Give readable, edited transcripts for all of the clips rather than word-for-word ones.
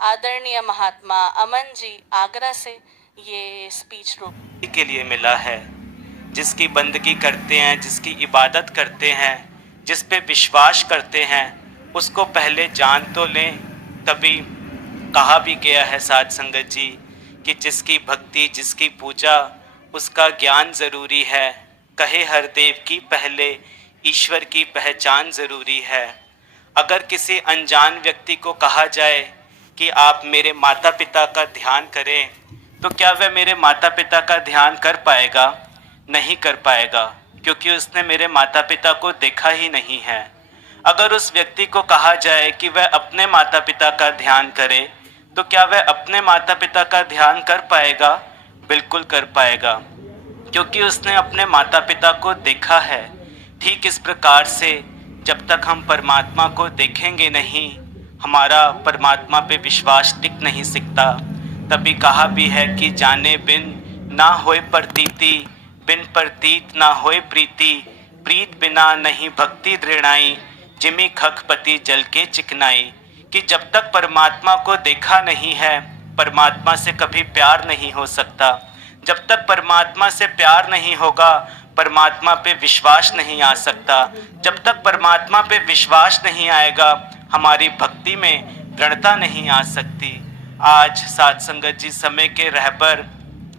आदरणीय महात्मा अमन जी आगरा से ये स्पीच रूप के लिए मिला है। जिसकी बंदगी करते हैं, जिसकी इबादत करते हैं, जिस पे विश्वास करते हैं, उसको पहले जान तो लें। तभी कहा भी गया है साध संगत जी कि जिसकी भक्ति, जिसकी पूजा, उसका ज्ञान ज़रूरी है। कहे हर देव की पहले ईश्वर की पहचान ज़रूरी है। अगर किसी अनजान व्यक्ति को कहा जाए कि आप मेरे माता पिता का ध्यान करें, तो क्या वह मेरे माता पिता का ध्यान कर पाएगा? नहीं कर पाएगा, क्योंकि उसने मेरे माता पिता को देखा ही नहीं है। अगर उस व्यक्ति को कहा जाए कि वह अपने माता पिता का ध्यान करे, तो क्या वह अपने माता पिता का ध्यान कर पाएगा? बिल्कुल कर पाएगा, क्योंकि उसने अपने माता पिता को देखा है। ठीक इस प्रकार से जब तक हम परमात्मा को देखेंगे नहीं, हमारा परमात्मा पे विश्वास टिक नहीं सकता। तभी कहा भी है कि जाने बिन ना होए प्रतीति, बिन प्रतीत ना होए प्रीति, प्रीत बिना नहीं भक्ति दृढ़ाई, जिमी खखपति जल के चिकनाई। कि जब तक परमात्मा को देखा नहीं है, परमात्मा से कभी प्यार नहीं हो सकता। जब तक परमात्मा से प्यार नहीं होगा, परमात्मा पे विश्वास नहीं आ सकता। जब तक परमात्मा पे विश्वास नहीं आएगा, हमारी भक्ति में दृढ़ता नहीं आ सकती। आज साध संगत जी समय के रहबर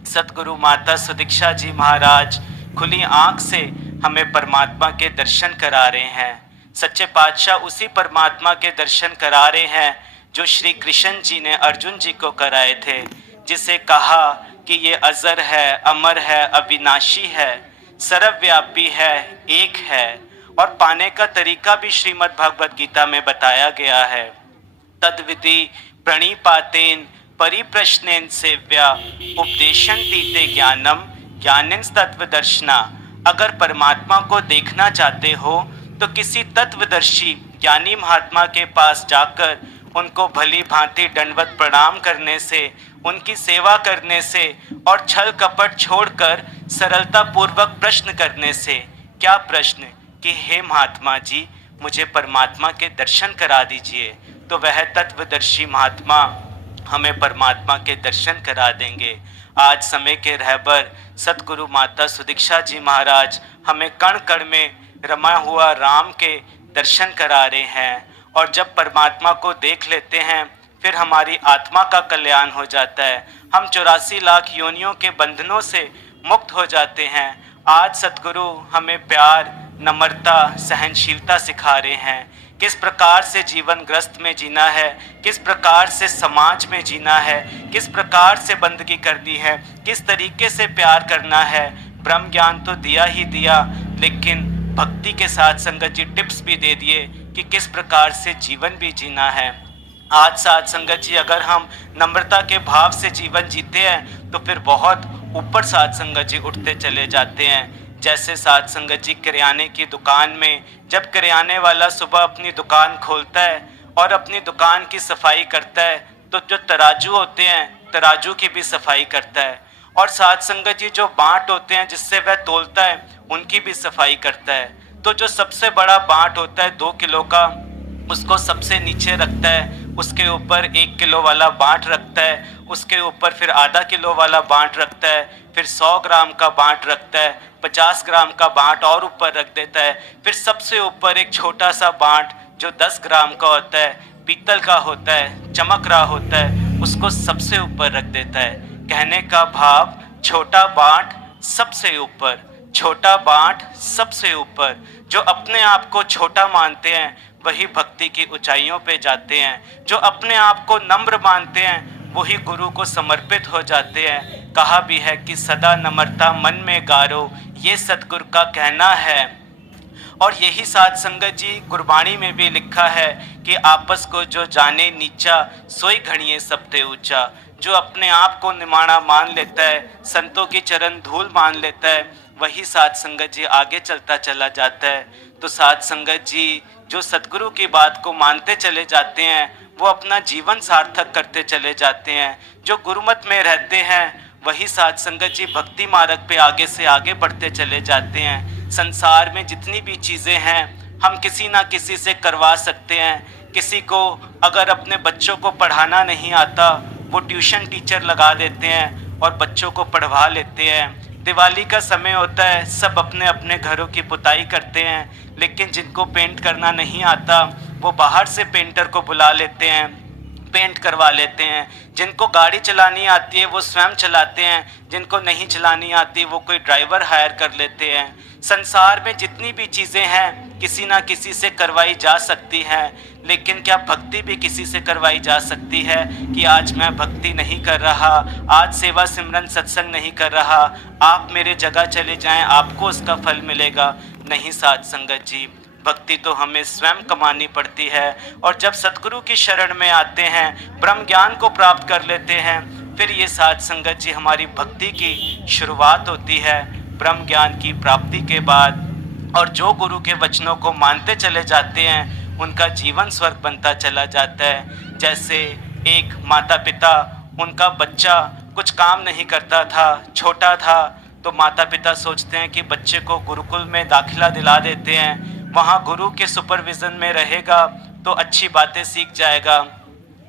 सतगुरु माता सुदीक्षा जी महाराज खुली आंख से हमें परमात्मा के दर्शन करा रहे हैं। सच्चे पातशाह उसी परमात्मा के दर्शन करा रहे हैं जो श्री कृष्ण जी ने अर्जुन जी को कराए थे, जिसे कहा कि ये अजर है, अमर है, अविनाशी है, सर्वव्यापी है, एक है। और पाने का तरीका भी श्रीमद् भगवद गीता में बताया गया है। तद्विधि प्रणिपातेन परिप्रश्नेन सेव्या उपदेशन तीते ज्ञानम ज्ञानेन तत्वदर्शना। अगर परमात्मा को देखना चाहते हो तो किसी तत्वदर्शी ज्ञानी महात्मा के पास जाकर उनको भली भांति दंडवत प्रणाम करने से, उनकी सेवा करने से और छल कपट छोड़कर सरलता पूर्वक प्रश्न करने से। क्या प्रश्न? कि हे महात्मा जी, मुझे परमात्मा के दर्शन करा दीजिए। तो वह तत्वदर्शी महात्मा हमें परमात्मा के दर्शन करा देंगे। आज समय के रहबर सतगुरु माता सुदीक्षा जी महाराज हमें कण कण में रमा हुआ राम के दर्शन करा रहे हैं। और जब परमात्मा को देख लेते हैं, फिर हमारी आत्मा का कल्याण हो जाता है। हम 84 लाख योनियों के बंधनों से मुक्त हो जाते हैं। आज सतगुरु हमें प्यार, नम्रता, सहनशीलता सिखा रहे हैं। किस प्रकार से जीवन ग्रस्त में जीना है, किस प्रकार से समाज में जीना है, किस प्रकार से बंदगी करनी है, किस तरीके से प्यार करना है। ब्रह्म ज्ञान तो दिया ही दिया, लेकिन भक्ति के साथ संगत जी टिप्स भी दे दिए कि किस प्रकार से जीवन भी जीना है। आज साथ संगत जी अगर हम नम्रता के भाव से जीवन जीते हैं, तो फिर बहुत ऊपर साथ संगत जी उठते चले जाते हैं। जैसे साथ संगत जी किराने की दुकान में, जब किराने वाला सुबह अपनी दुकान खोलता है और अपनी दुकान की सफाई करता है, तो जो तराजू होते हैं, तराजू की भी सफाई करता है। और साथ संगत जी जो बांट होते हैं जिससे वह तोलता है, उनकी भी सफाई करता है। तो जो सबसे बड़ा बांट होता है 2 किलो का, उसको सबसे नीचे रखता है, उसके ऊपर 1 किलो वाला बांट रखता है, उसके ऊपर फिर आधा किलो वाला बांट रखता है, फिर 100 ग्राम का बांट रखता है, 50 ग्राम का बांट और ऊपर रख देता है, फिर सबसे ऊपर एक छोटा सा बांट जो 10 ग्राम का होता है, पीतल का होता है, चमक रहा होता है, उसको सबसे ऊपर रख देता है। कहने का भाव, छोटा बांट सबसे ऊपर, छोटा बांट सबसे ऊपर। जो अपने आप को छोटा मानते हैं वही भक्ति की ऊंचाइयों पे जाते हैं। जो अपने आप को नम्र मानते हैं वही गुरु को समर्पित हो जाते हैं। कहा भी है कि सदा नम्रता मन में गारो, ये सतगुरु का कहना है। और यही साथ संगत जी गुरबाणी में भी लिखा है कि आपस को जो जाने नीचा, सोई घड़िए सबते ऊंचा। जो अपने आप को निमाणा मान लेता है, संतों की चरण धूल मान लेता है, वही साथ संगत जी आगे चलता चला जाता है। तो साथ संगत जी जो सतगुरु की बात को मानते चले जाते हैं, वो अपना जीवन सार्थक करते चले जाते हैं। जो गुरुमत में रहते हैं, वही साथ संगत जी भक्ति मार्ग पे आगे से आगे बढ़ते चले जाते हैं। संसार में जितनी भी चीज़ें हैं, हम किसी ना किसी से करवा सकते हैं। किसी को अगर अपने बच्चों को पढ़ाना नहीं आता, वो ट्यूशन टीचर लगा देते हैं और बच्चों को पढ़वा लेते हैं। दिवाली का समय होता है, सब अपने अपने घरों की पुताई करते हैं, लेकिन जिनको पेंट करना नहीं आता वो बाहर से पेंटर को बुला लेते हैं, पेंट करवा लेते हैं। जिनको गाड़ी चलानी आती है वो स्वयं चलाते हैं, जिनको नहीं चलानी आती वो कोई ड्राइवर हायर कर लेते हैं। संसार में जितनी भी चीज़ें हैं किसी ना किसी से करवाई जा सकती हैं, लेकिन क्या भक्ति भी किसी से करवाई जा सकती है कि आज मैं भक्ति नहीं कर रहा, आज सेवा सिमरन सत्संग नहीं कर रहा, आप मेरे जगह चले जाएं, आपको उसका फल मिलेगा? नहीं साध संगत जी, भक्ति तो हमें स्वयं कमानी पड़ती है। और जब सतगुरु की शरण में आते हैं, ब्रह्म ज्ञान को प्राप्त कर लेते हैं, फिर ये साध संगत जी हमारी भक्ति की शुरुआत होती है। ब्रह्म ज्ञान की प्राप्ति के बाद और जो गुरु के वचनों को मानते चले जाते हैं, उनका जीवन स्वर्ग बनता चला जाता है। जैसे एक माता पिता, उनका बच्चा कुछ काम नहीं करता था, छोटा था, तो माता पिता सोचते हैं कि बच्चे को गुरुकुल में दाखिला दिला देते हैं, वहाँ गुरु के सुपरविज़न में रहेगा तो अच्छी बातें सीख जाएगा।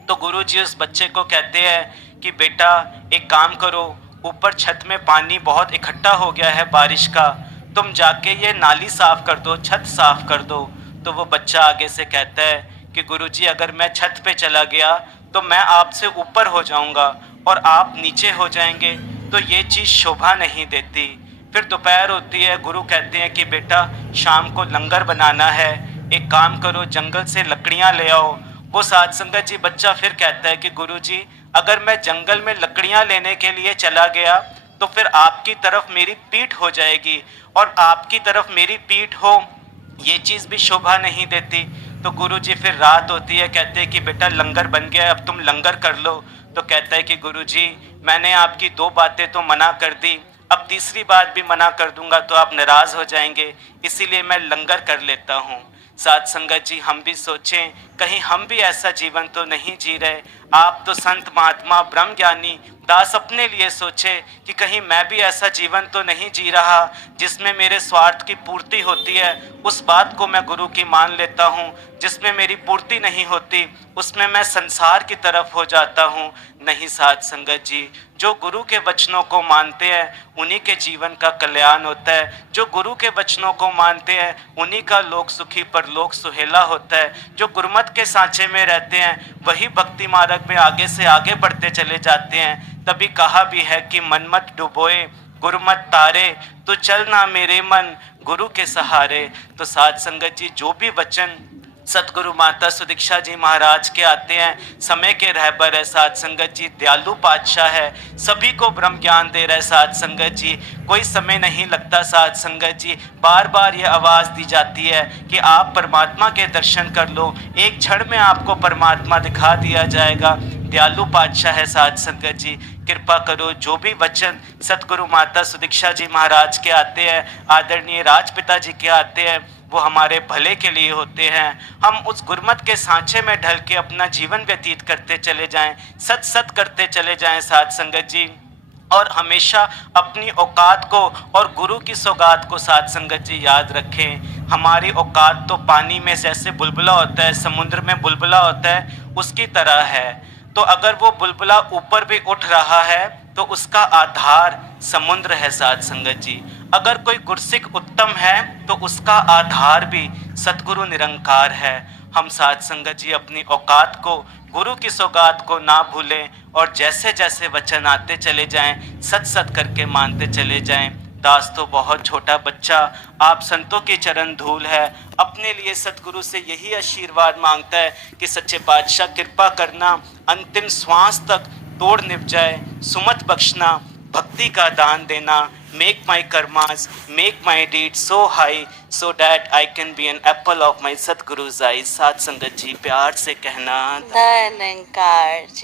तो गुरुजी उस बच्चे को कहते हैं कि बेटा एक काम करो, ऊपर छत में पानी बहुत इकट्ठा हो गया है बारिश का, तुम जाके ये नाली साफ़ कर दो, छत साफ़ कर दो। तो वो बच्चा आगे से कहता है कि गुरुजी अगर मैं छत पे चला गया तो मैं आपसे ऊपर हो जाऊंगा और आप नीचे हो जाएंगे, तो ये चीज़ शोभा नहीं देती। फिर दोपहर होती है, गुरु कहते हैं कि बेटा शाम को लंगर बनाना है, एक काम करो जंगल से लकड़ियाँ ले आओ। वो साध संगत जी बच्चा फिर कहता है कि गुरुजी अगर मैं जंगल में लकड़ियाँ लेने के लिए चला गया तो फिर आपकी तरफ मेरी पीठ हो जाएगी, और आपकी तरफ मेरी पीठ हो ये चीज़ भी शोभा नहीं देती। तो गुरुजी फिर रात होती है, कहते हैं कि बेटा लंगर बन गया, अब तुम लंगर कर लो। तो कहता है कि गुरुजी मैंने आपकी 2 बातें तो मना कर दी, अब तीसरी बात भी मना कर दूंगा तो आप नाराज़ हो जाएंगे, इसीलिए मैं लंगर कर लेता हूँ। साध संगत जी हम भी सोचें कहीं हम भी ऐसा जीवन तो नहीं जी रहे। आप तो संत महात्मा ब्रह्म ज्ञानी दास अपने लिए सोचे कि कहीं मैं भी ऐसा जीवन तो नहीं जी रहा जिसमें मेरे स्वार्थ की पूर्ति होती है, उस बात को मैं गुरु की मान लेता हूँ, जिसमें मेरी पूर्ति नहीं होती उसमें मैं संसार की तरफ हो जाता हूँ। नहीं साध संगत जी, जो गुरु के वचनों को मानते हैं उन्हीं के जीवन का कल्याण होता है, जो गुरु के वचनों को मानते हैं उन्हीं का लोक सुखी परलोक सुहेला होता है। जो गुरमत के सांचे में रहते हैं वही भक्ति मार्ग में आगे से आगे बढ़ते चले जाते हैं। तभी कहा भी है कि मन मत डुबोए गुरमत तारे, तो चलना मेरे मन गुरु के सहारे। तो साध संगत जी जो भी वचन सतगुरु माता सुदीक्षा जी महाराज के आते हैं, समय के रहबर है साध संगत जी, दयालु पातशाह है, सभी को ब्रह्म ज्ञान दे रहा है साध संगत जी। कोई समय नहीं लगता साध संगत जी, बार बार ये आवाज़ दी जाती है कि आप परमात्मा के दर्शन कर लो, एक क्षण में आपको परमात्मा दिखा दिया जाएगा। दयालु पातशाह है साध संगत जी, कृपा करो जो भी वचन सतगुरु माता सुदीक्षा जी महाराज के आते हैं, आदरणीय राजपिता जी के आते हैं, वो हमारे भले के लिए होते हैं। हम उस गुरमत के सांचे में ढल के अपना जीवन व्यतीत करते चले जाएं, सत सत करते चले जाएं साध संगत जी, और हमेशा अपनी औकात को और गुरु की सौगात को साध संगत जी याद रखें। हमारी औकात तो पानी में जैसे बुलबुला होता है, समुद्र में बुलबुला होता है, उसकी तरह है। तो अगर वो बुलबुला ऊपर भी उठ रहा है तो उसका आधार समुद्र है साध संगत जी। अगर कोई गुरसिक उत्तम है तो उसका आधार भी सतगुरु निरंकार है। हम साध संगत जी अपनी औकात को, गुरु की सौगात को ना भूलें और जैसे जैसे वचन आते चले जाएं, सत सत करके मानते चले जाएं। दास तो बहुत छोटा बच्चा, आप संतों की चरण धूल है, अपने लिए सतगुरु से यही आशीर्वाद मांगता है कि सच्चे पातशाह कृपा करना, अंतिम श्वास तक तोड़ निभ जाए, सुमत बख्शना, भक्ति का दान देना। Make my karmas, make my deed so high so that I can be an apple of my सतगुरु's eyes। साध संगत जी प्यार से कहना धन्यकार जी।